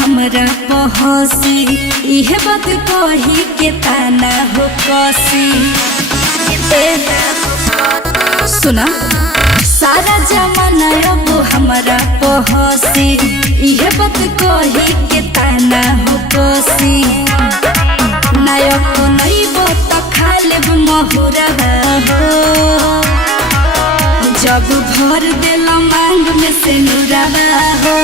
हमरा पहसी इहे बात कही के ताना हो कसी। सुना सारा जमाना अब हमरा पहसी इहे बात कही के ताना हो कसी। नायक नहीं बत खाले महुरा हो जब भर देला मांग में से नुरावा हो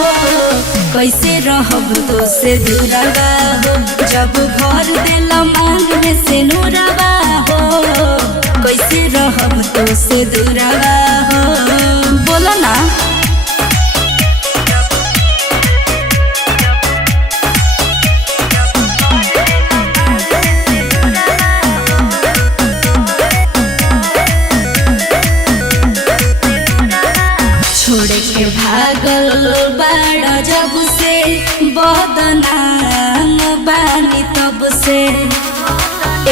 कैसे रहब तो से दूरावा हो। जब भर देला मांग में से नुरावा हो कैसे रहब तो से दूरावा हो। बोलो ना छोड़ के भागल बाड़ा जब से बदनाम बानी तब से।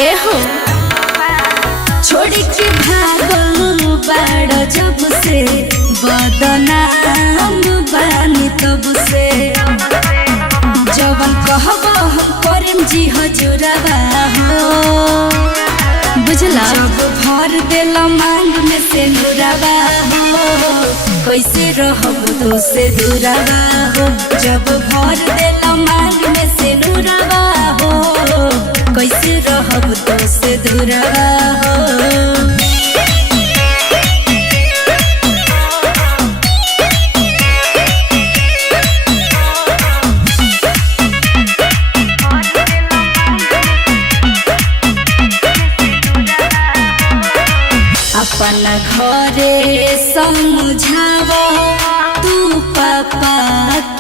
एहो छोड़ के भागल बाड़ा जब से बदनाम बानी तब से। जवन कहब हम करेम जी हजूरवा हो बुझला। जब भर देला मांग में से नुरावा हो कैसे रहब तो से दूरावा हो। जब भर देला मांग में से नुरावा हो कैसे रहब तो से दूरावा हो। अपना घरे समझाव तू पापा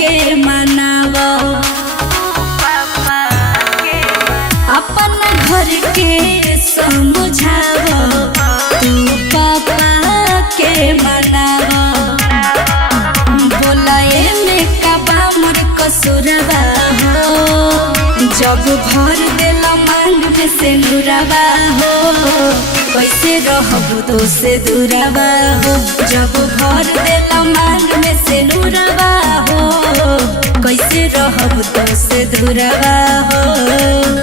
के मनाव। अपना घर के समझाव तू पापा के मनाव। बोलाए में कबा मोर कसुरवा हो जब भर देला मांग में से नुरावा हो कैसे रहब तो से दूरावा हो। जब भर देला मांग में से नुरावा हो कैसे रहब तो से दूरावा हो।